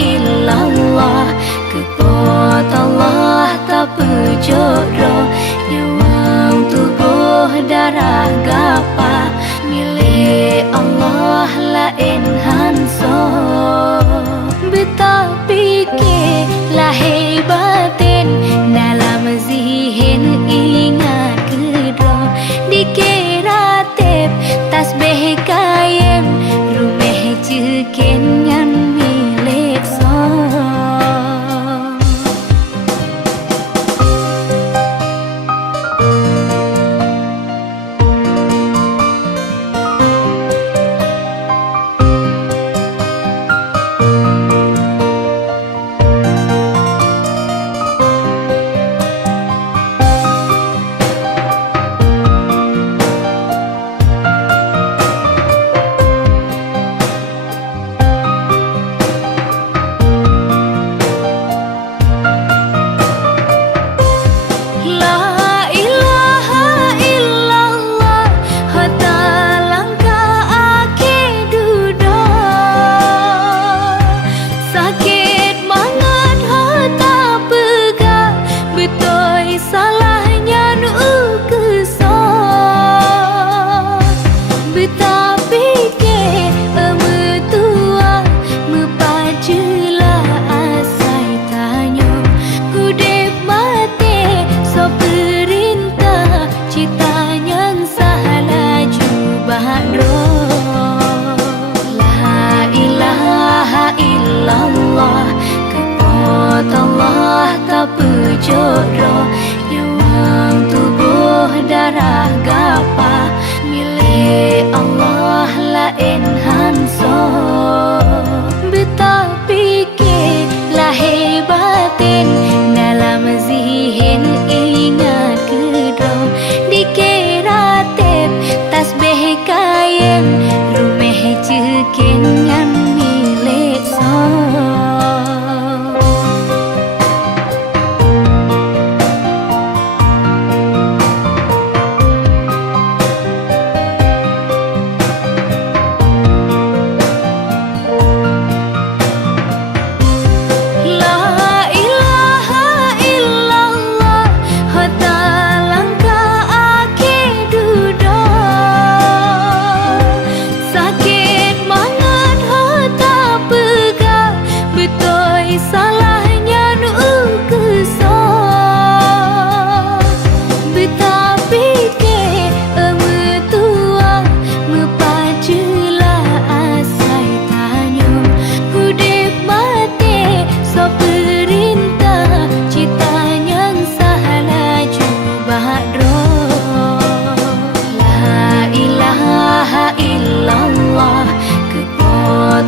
illallah kepada Allah tak berjodoh nyawang tubuh darah gapa milik Allah lain hanso betapi ke lahir batin dalam zihin ingat kedua dikira tip tasbih kayem rumeh cekin yang milik so Allah tak berjodoh nyawang tubuh darah gapa milik Allah lain hanso betapi ke lahir batin dalam zihin ingat kedua dikira tip tasbih kayem rumeh cekin yang milik so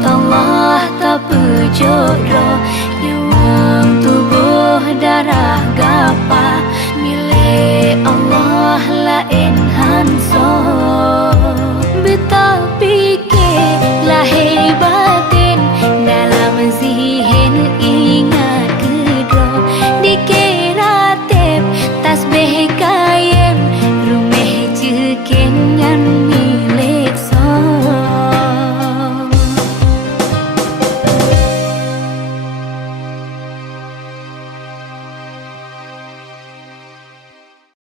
Allah tak berjodoh nyawang tubuh darah gapa milik Allah lain